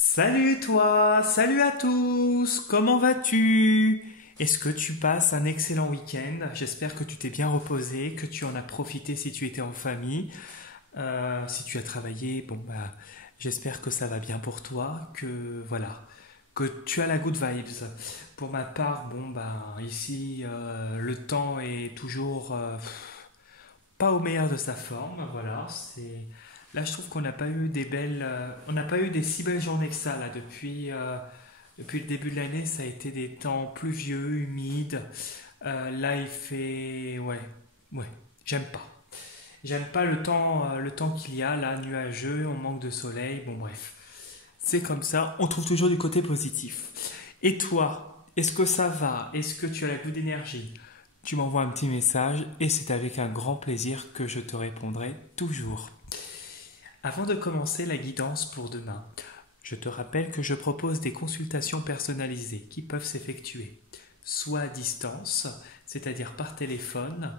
Salut toi, salut à tous, comment vas-tu? Est-ce que tu passes un excellent week-end? J'espère que tu t'es bien reposé, que tu en as profité si tu étais en famille. Si tu as travaillé, bon bah j'espère que ça va bien pour toi, que voilà, que tu as la good vibes. Pour ma part, bon bah ici le temps est toujours pas au meilleur de sa forme, voilà. C'est là, je trouve qu'on n'a pas eu des belles, on n'a pas eu des si belles journées que ça là depuis le début de l'année. Ça a été des temps pluvieux, humides. Là, il fait, ouais, j'aime pas. J'aime pas le temps qu'il y a là, nuageux, on manque de soleil. Bon, bref, c'est comme ça. On trouve toujours du côté positif. Et toi, est-ce que ça va? Est-ce que tu as la goût d'énergie? Tu m'envoies un petit message et c'est avec un grand plaisir que je te répondrai toujours. Avant de commencer la guidance pour demain, je te rappelle que je propose des consultations personnalisées qui peuvent s'effectuer soit à distance, c'est-à-dire par téléphone,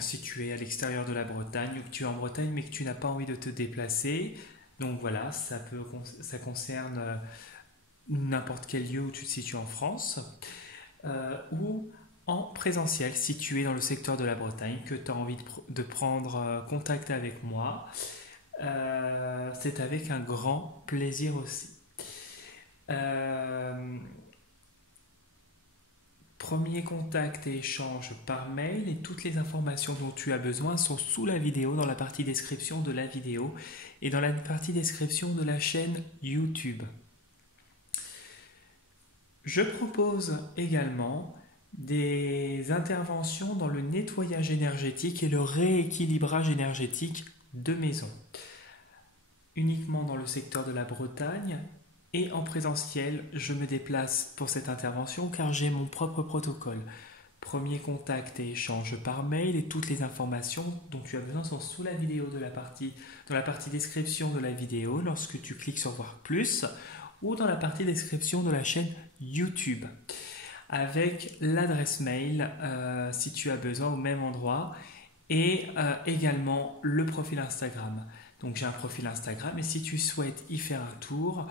si tu es à l'extérieur de la Bretagne ou que tu es en Bretagne mais que tu n'as pas envie de te déplacer. Donc voilà, ça concerne n'importe quel lieu où tu te situes en France, ou en présentiel si tu es dans le secteur de la Bretagne, que tu as envie de prendre contact avec moi. C'est avec un grand plaisir aussi. Euh, Premier contact et échange par mail, et toutes les informations dont tu as besoin sont sous la vidéo, dans la partie description de la vidéo et dans la partie description de la chaîne YouTube. Je propose également des interventions dans le nettoyage énergétique et le rééquilibrage énergétique de maison, uniquement dans le secteur de la Bretagne. Et en présentiel, je me déplace pour cette intervention car j'ai mon propre protocole. Premier contact et échange par mail, et toutes les informations dont tu as besoin sont sous la vidéo dans la partie description de la vidéo lorsque tu cliques sur voir plus, ou dans la partie description de la chaîne YouTube, avec l'adresse mail si tu as besoin au même endroit, et également le profil Instagram. Donc j'ai un profil Instagram, et si tu souhaites y faire un tour,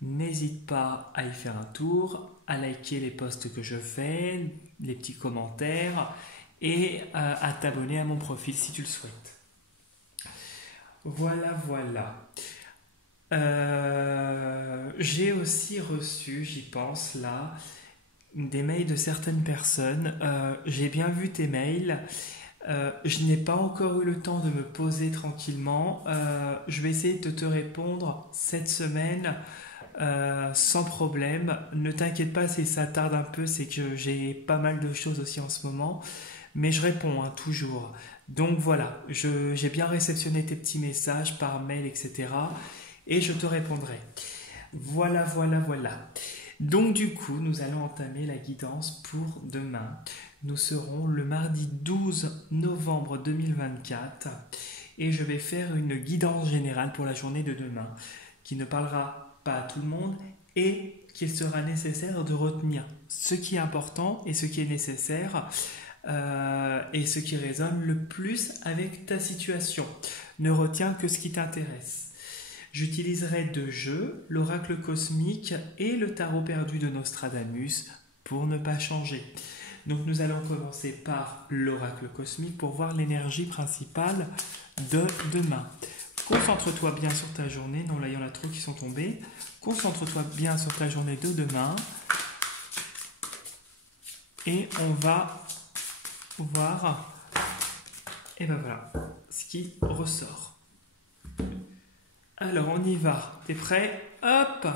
n'hésite pas à y faire un tour, à liker les posts que je fais, les petits commentaires, et à t'abonner à mon profil si tu le souhaites. Voilà, voilà. J'ai aussi reçu, j'y pense là, des mails de certaines personnes. J'ai bien vu tes mails. Je n'ai pas encore eu le temps de me poser tranquillement. Je vais essayer de te répondre cette semaine sans problème. Ne t'inquiète pas si ça tarde un peu, c'est que j'ai pas mal de choses aussi en ce moment. Mais je réponds hein, toujours. Donc voilà, j'ai bien réceptionné tes petits messages par mail, etc. Et je te répondrai. Voilà, voilà, voilà. Donc du coup, nous allons entamer la guidance pour demain. Nous serons le mardi 12 novembre 2024 et je vais faire une guidance générale pour la journée de demain qui ne parlera pas à tout le monde et qu'il sera nécessaire de retenir ce qui est important et ce qui est nécessaire, et ce qui résonne le plus avec ta situation. Ne retiens que ce qui t'intéresse. J'utiliserai deux jeux, l'oracle cosmique et le tarot perdu de Nostradamus, pour ne pas changer. Donc nous allons commencer par l'oracle cosmique pour voir l'énergie principale de demain. Concentre-toi bien sur ta journée. Non, là il y en a trop qui sont tombés. Concentre-toi bien sur ta journée de demain. Et on va voir, et ben voilà, ce qui ressort. Alors on y va. T'es prêt? Hop!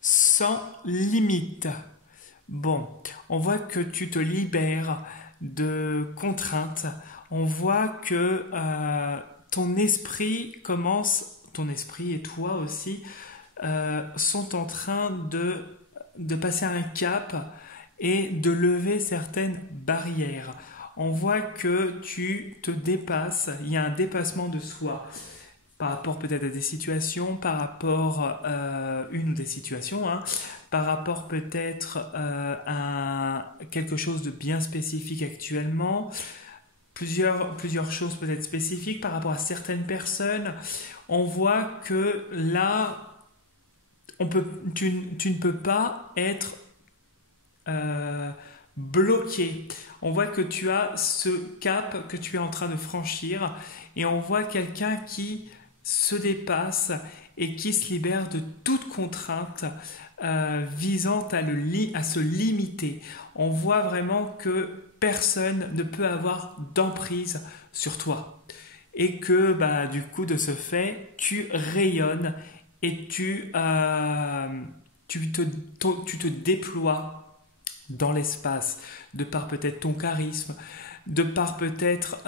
Sans limite. Bon, on voit que tu te libères de contraintes. On voit que ton esprit et toi aussi, sont en train de passer un cap et de lever certaines barrières. On voit que tu te dépasses, il y a un dépassement de soi par rapport peut-être à des situations, par rapport à une ou des situations, hein, par rapport peut-être à quelque chose de bien spécifique actuellement, plusieurs choses peut-être spécifiques par rapport à certaines personnes. on voit que là, tu ne peux pas être bloqué. On voit que tu as ce cap que tu es en train de franchir et on voit quelqu'un qui se dépasse et qui se libère de toute contrainte visant à se limiter. On voit vraiment que personne ne peut avoir d'emprise sur toi et que du coup de ce fait tu rayonnes et tu te déploies dans l'espace de par peut-être ton charisme, de par peut-être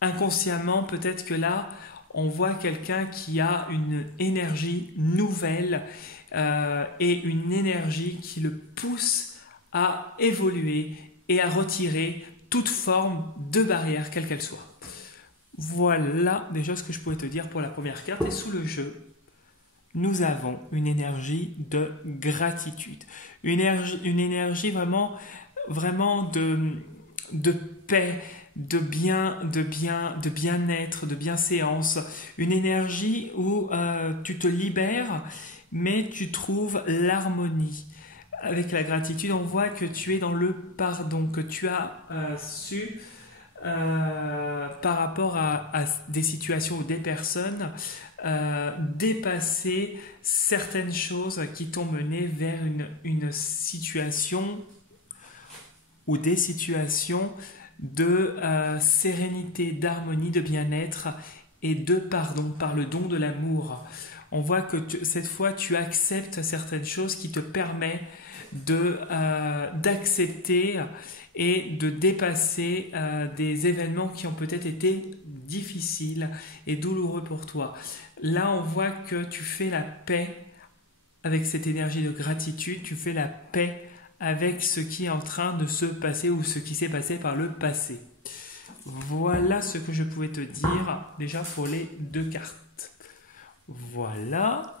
inconsciemment, peut-être que là on voit quelqu'un qui a une énergie nouvelle et une énergie qui le pousse à évoluer et à retirer toute forme de barrière, quelle qu'elle soit. Voilà déjà ce que je pouvais te dire pour la première carte. Et sous le jeu, nous avons une énergie de gratitude, une énergie vraiment de paix, de bien-être, de bienséance, une énergie où tu te libères, mais tu trouves l'harmonie. Avec la gratitude, on voit que tu es dans le pardon, que tu as su, par rapport à des situations ou des personnes, dépasser certaines choses qui t'ont mené vers une situation ou des situations de sérénité, d'harmonie, de bien-être et de pardon par le don de l'amour. On voit que cette fois tu acceptes certaines choses qui te permettent d'accepter et de dépasser des événements qui ont peut-être été difficiles et douloureux pour toi. Là, on voit que tu fais la paix avec cette énergie de gratitude, tu fais la paix avec ce qui est en train de se passer ou ce qui s'est passé par le passé. Voilà ce que je pouvais te dire déjà pour les deux cartes. Voilà.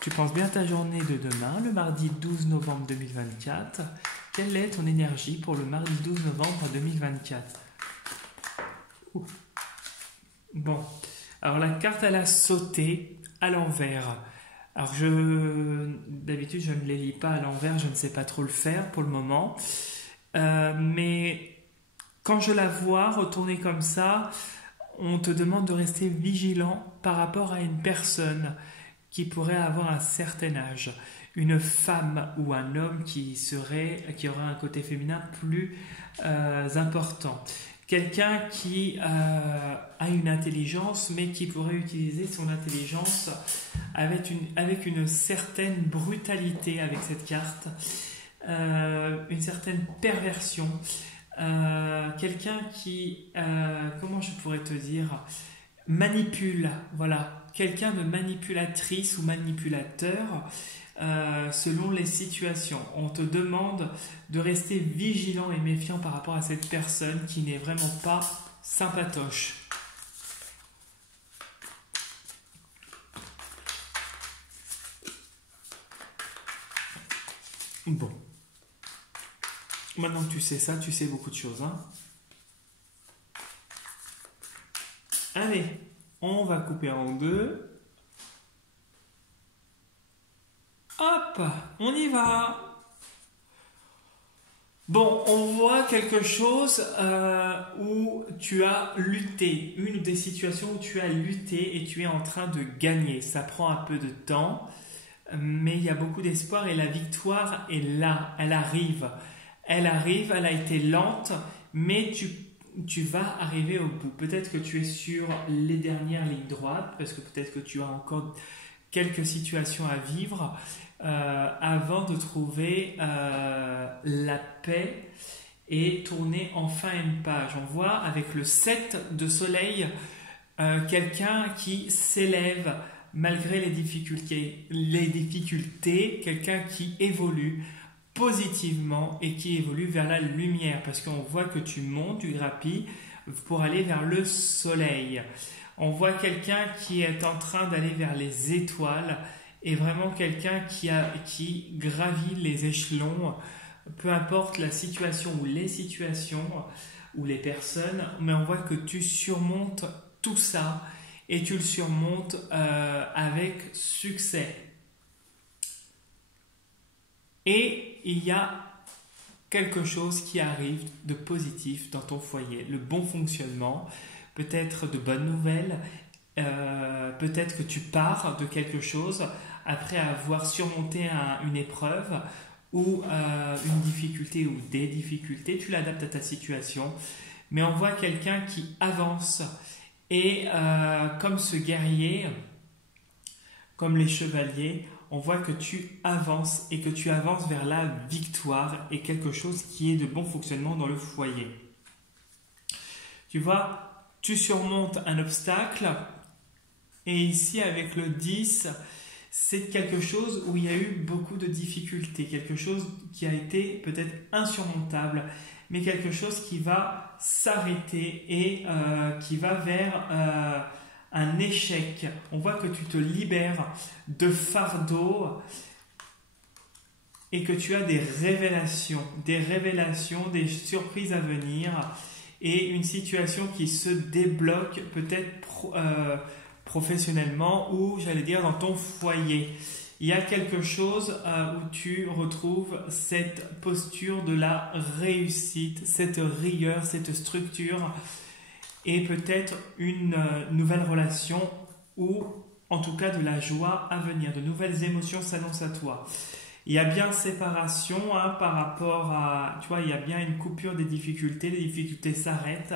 Tu penses bien à ta journée de demain, le mardi 12 novembre 2024. Quelle est ton énergie pour le mardi 12 novembre 2024 ? Bon, alors la carte elle a sauté à l'envers. Alors d'habitude je ne les lis pas à l'envers, je ne sais pas trop le faire pour le moment. Mais quand je la vois retourner comme ça, on te demande de rester vigilant par rapport à une personne qui pourrait avoir un certain âge, une femme ou un homme qui aurait un côté féminin plus important. Quelqu'un qui a une intelligence, mais qui pourrait utiliser son intelligence avec une certaine brutalité avec cette carte, une certaine perversion. Quelqu'un qui, comment je pourrais te dire, manipule, voilà. Quelqu'un de manipulatrice ou manipulateur selon les situations. On te demande de rester vigilant et méfiant par rapport à cette personne qui n'est vraiment pas sympatoche. Bon. Maintenant que tu sais ça, tu sais beaucoup de choses. Hein. Allez. On va couper en deux. Hop, on y va. Bon, on voit quelque chose où tu as lutté, une des situations où tu as lutté et tu es en train de gagner. Ça prend un peu de temps, mais il y a beaucoup d'espoir et la victoire est là, elle arrive. Elle arrive, elle a été lente, mais tu vas arriver au bout. Peut-être que tu es sur les dernières lignes droites, parce que peut-être que tu as encore quelques situations à vivre avant de trouver la paix et tourner enfin une page. On voit avec le 7 de soleil quelqu'un qui s'élève malgré les difficultés, quelqu'un qui évolue positivement et qui évolue vers la lumière, parce qu'on voit que tu montes, tu grappilles pour aller vers le soleil. On voit quelqu'un qui est en train d'aller vers les étoiles et vraiment quelqu'un qui gravit les échelons, peu importe la situation ou les situations ou les personnes, mais on voit que tu surmontes tout ça et tu le surmontes avec succès. Et il y a quelque chose qui arrive de positif dans ton foyer, le bon fonctionnement, peut-être de bonnes nouvelles, peut-être que tu pars de quelque chose après avoir surmonté une épreuve ou une difficulté ou des difficultés, tu l'adaptes à ta situation, mais on voit quelqu'un qui avance et comme ce guerrier, comme les chevaliers, on voit que tu avances et que tu avances vers la victoire et quelque chose qui est de bon fonctionnement dans le foyer. Tu vois, tu surmontes un obstacle et ici avec le 10, c'est quelque chose où il y a eu beaucoup de difficultés, quelque chose qui a été peut-être insurmontable, mais quelque chose qui va s'arrêter et qui va vers un échec. On voit que tu te libères de fardeau et que tu as des révélations, des surprises à venir et une situation qui se débloque peut-être professionnellement ou j'allais dire dans ton foyer. Il y a quelque chose où tu retrouves cette posture de la réussite, cette rigueur, cette structure et peut-être une nouvelle relation ou en tout cas de la joie à venir, de nouvelles émotions s'annoncent à toi. Il y a bien séparation par rapport à, tu vois, il y a bien une coupure des difficultés, les difficultés s'arrêtent.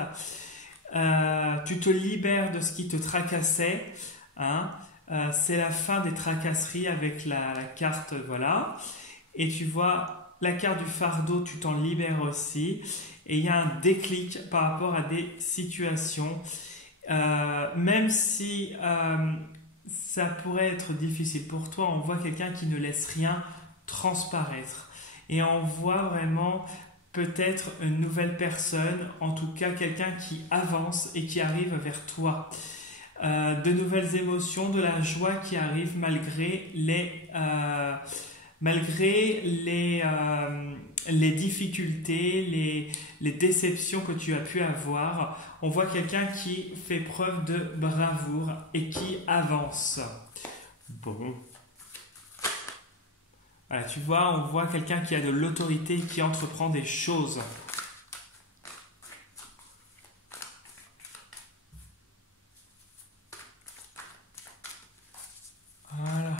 Tu te libères de ce qui te tracassait, c'est la fin des tracasseries avec la carte, voilà. Et tu vois, la carte du fardeau, tu t'en libères aussi. Et il y a un déclic par rapport à des situations, même si ça pourrait être difficile pour toi, on voit quelqu'un qui ne laisse rien transparaître. Et on voit vraiment peut-être une nouvelle personne, en tout cas quelqu'un qui avance et qui arrive vers toi. De nouvelles émotions, de la joie qui arrive malgré les difficultés, les déceptions que tu as pu avoir. On voit quelqu'un qui fait preuve de bravoure et qui avance. Bon. Voilà, tu vois, on voit quelqu'un qui a de l'autorité et qui entreprend des choses. Voilà.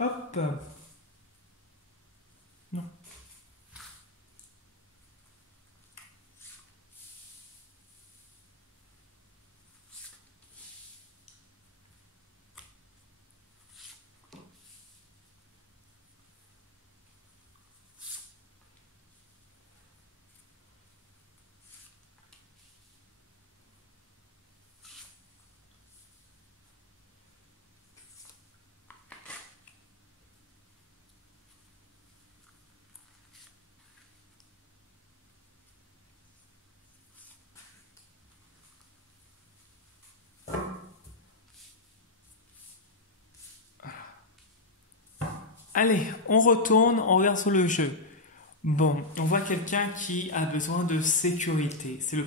Hop. Non. Allez, on retourne, on regarde sur le jeu. Bon, on voit quelqu'un qui a besoin de sécurité. C'est la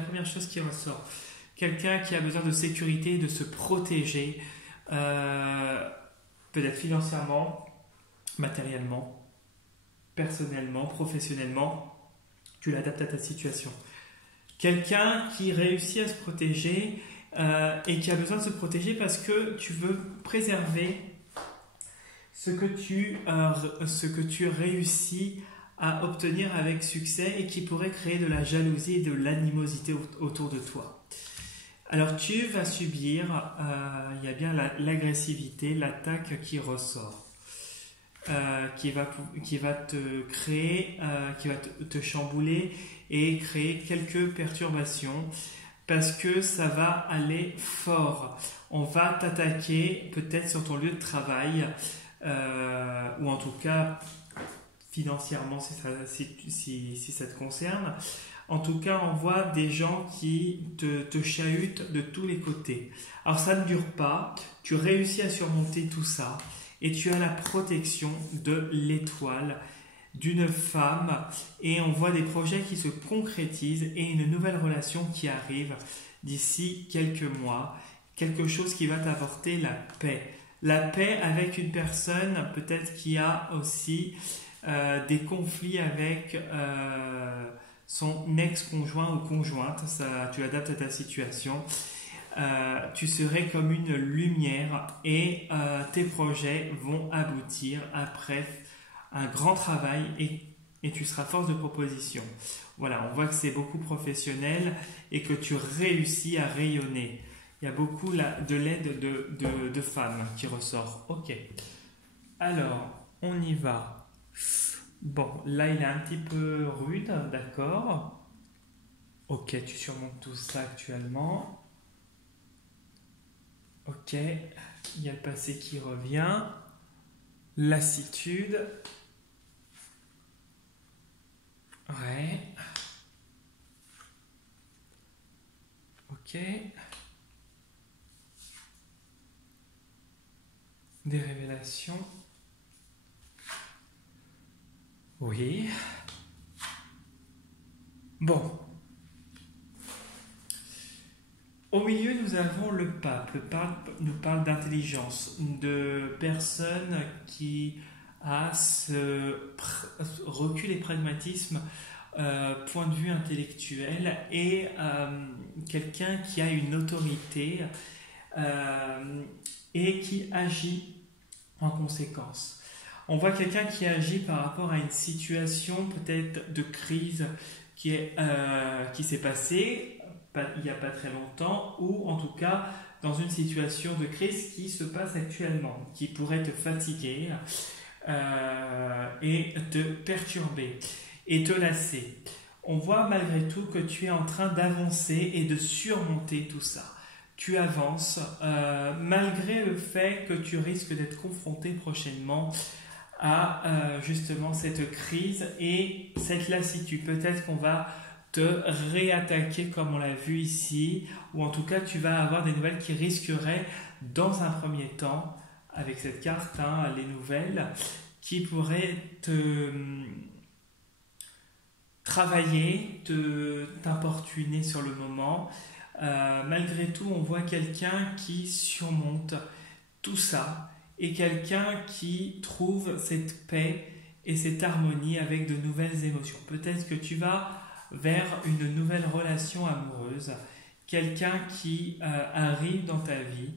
première chose qui ressort. Quelqu'un qui a besoin de sécurité, de se protéger, peut-être financièrement, matériellement, personnellement, professionnellement. Tu l'adaptes à ta situation. Quelqu'un qui réussit à se protéger et qui a besoin de se protéger parce que tu veux préserver ce que tu réussis à obtenir avec succès et qui pourrait créer de la jalousie et de l'animosité autour de toi. Alors tu vas subir, il y a bien l'agressivité, l'attaque qui ressort, qui va te créer, qui va te chambouler et créer quelques perturbations parce que ça va aller fort. On va t'attaquer peut-être sur ton lieu de travail ou en tout cas financièrement si ça te concerne. En tout cas, on voit des gens qui te chahutent de tous les côtés. Alors ça ne dure pas, tu réussis à surmonter tout ça et tu as la protection de l'étoile d'une femme et on voit des projets qui se concrétisent et une nouvelle relation qui arrive d'ici quelques mois, quelque chose qui va t'apporter la paix. La paix avec une personne peut-être qui a aussi des conflits avec son ex-conjoint ou conjointe, ça, tu adaptes à ta situation. Tu serais comme une lumière et tes projets vont aboutir après un grand travail et tu seras force de proposition. Voilà, on voit que c'est beaucoup professionnel et que tu réussis à rayonner. Il y a beaucoup de l'aide de femmes qui ressort. Ok. Alors, on y va. Bon, là il est un petit peu rude, d'accord. Ok, tu surmontes tout ça actuellement. Ok, il y a le passé qui revient. Lassitude. Ouais. Ok. Des révélations. Oui. Bon. Au milieu, nous avons le pape. Le pape nous parle d'intelligence, de personnes qui a ce recul et pragmatisme, point de vue intellectuel et quelqu'un qui a une autorité et qui agit en conséquence. On voit quelqu'un qui agit par rapport à une situation peut-être de crise qui s'est passée il n'y a pas très longtemps ou en tout cas dans une situation de crise qui se passe actuellement, qui pourrait te fatiguer et te perturber et te lasser. On voit malgré tout que tu es en train d'avancer et de surmonter tout ça. Tu avances malgré le fait que tu risques d'être confronté prochainement à justement cette crise et cette lassitude. Peut-être qu'on va te réattaquer comme on l'a vu ici, ou en tout cas tu vas avoir des nouvelles qui risqueraient dans un premier temps, avec cette carte, les nouvelles, qui pourraient te travailler, t'importuner sur le moment. Malgré tout, on voit quelqu'un qui surmonte tout ça et quelqu'un qui trouve cette paix et cette harmonie avec de nouvelles émotions. Peut-être que tu vas vers une nouvelle relation amoureuse, quelqu'un qui arrive dans ta vie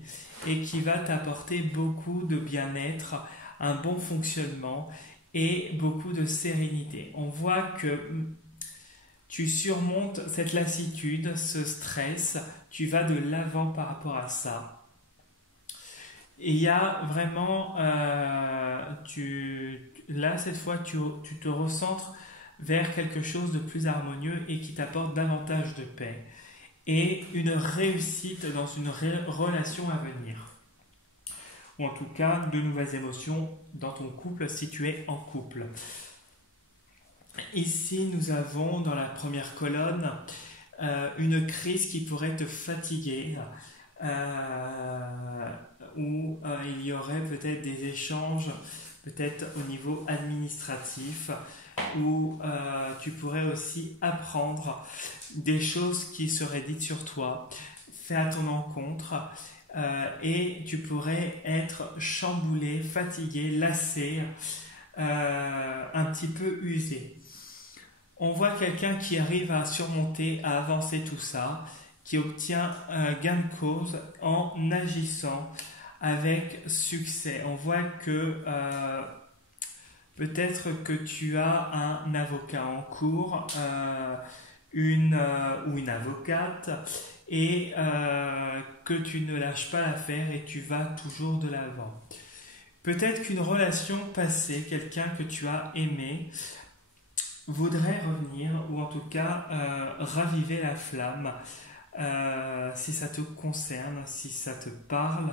et qui va t'apporter beaucoup de bien-être, un bon fonctionnement et beaucoup de sérénité. On voit que tu surmontes cette lassitude, ce stress, tu vas de l'avant par rapport à ça. Et il y a vraiment, là cette fois tu te recentres vers quelque chose de plus harmonieux et qui t'apporte davantage de paix et une réussite dans une relation à venir. Ou en tout cas, de nouvelles émotions dans ton couple si tu es en couple. Ici, nous avons dans la première colonne une crise qui pourrait te fatiguer où il y aurait peut-être des échanges, peut-être au niveau administratif, où tu pourrais aussi apprendre des choses qui seraient dites sur toi, fait à ton encontre, et tu pourrais être chamboulé, fatigué, lassé, un petit peu usé. On voit quelqu'un qui arrive à surmonter, à avancer tout ça, qui obtient un gain de cause en agissant avec succès. On voit que peut-être que tu as un avocat en cours ou une avocate et que tu ne lâches pas l'affaire et tu vas toujours de l'avant. Peut-être qu'une relation passée, quelqu'un que tu as aimé, voudrait revenir ou en tout cas raviver la flamme si ça te concerne, si ça te parle.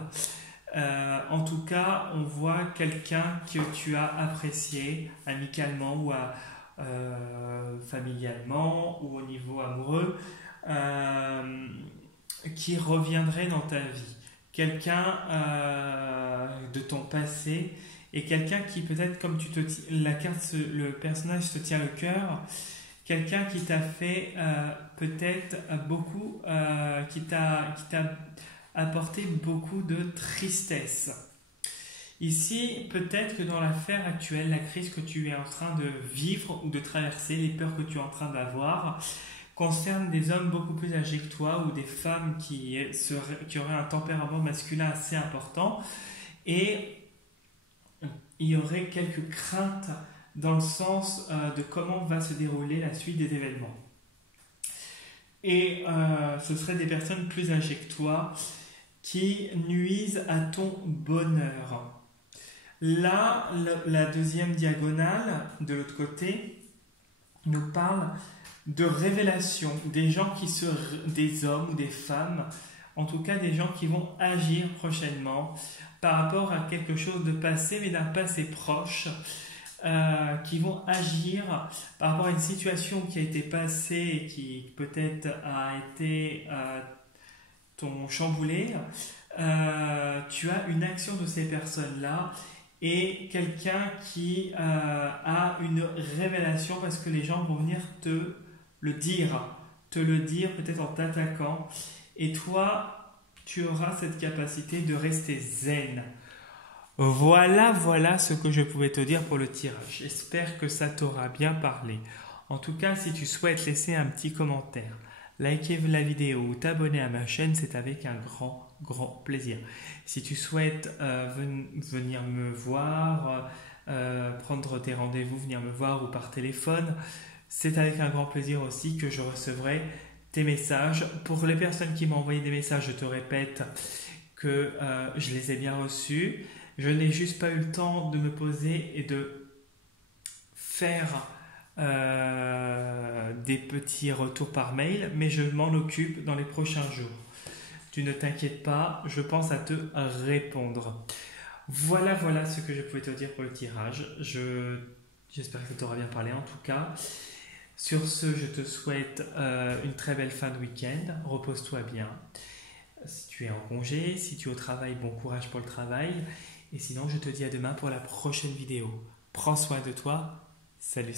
En tout cas, on voit quelqu'un que tu as apprécié amicalement ou familialement ou au niveau amoureux qui reviendrait dans ta vie. quelqu'un de ton passé et quelqu'un qui peut-être comme la carte, le personnage se tient le cœur, quelqu'un qui t'a fait peut-être beaucoup, qui t'a apporté beaucoup de tristesse. Ici, peut-être que dans l'affaire actuelle, la crise que tu es en train de vivre ou de traverser, les peurs que tu es en train d'avoir, concernent des hommes beaucoup plus âgés que toi ou des femmes qui auraient un tempérament masculin assez important. Et il y aurait quelques craintes dans le sens de comment va se dérouler la suite des événements. Et ce seraient des personnes plus âgées que toi qui nuisent à ton bonheur. Là, la deuxième diagonale, de l'autre côté, nous parle de révélation, des hommes ou des femmes, en tout cas des gens qui vont agir prochainement par rapport à quelque chose de passé, mais d'un passé proche, qui vont agir par rapport à une situation qui a été passée et qui peut-être a été ton chamboulé. Tu as une action de ces personnes-là et quelqu'un qui a une révélation parce que les gens vont venir te le dire peut-être en t'attaquant et toi tu auras cette capacité de rester zen. Voilà ce que je pouvais te dire pour le tirage. J'espère que ça t'aura bien parlé. En tout cas, si tu souhaites laisser un petit commentaire, liker la vidéo ou t'abonner à ma chaîne, c'est avec un grand plaisir. Si tu souhaites venir me voir, prendre des rendez-vous, venir me voir ou par téléphone, c'est avec un grand plaisir aussi que je recevrai tes messages. Pour les personnes qui m'ont envoyé des messages, je te répète que je les ai bien reçus. Je n'ai juste pas eu le temps de me poser et de faire des petits retours par mail, mais je m'en occupe dans les prochains jours. Tu ne t'inquiètes pas, je pense à te répondre. Voilà ce que je pouvais te dire pour le tirage. J'espère que ça t'aura bien parlé en tout cas. Sur ce, je te souhaite une très belle fin de week-end. Repose-toi bien. Si tu es en congé, si tu es au travail, bon courage pour le travail. Et sinon, je te dis à demain pour la prochaine vidéo. Prends soin de toi. Salut.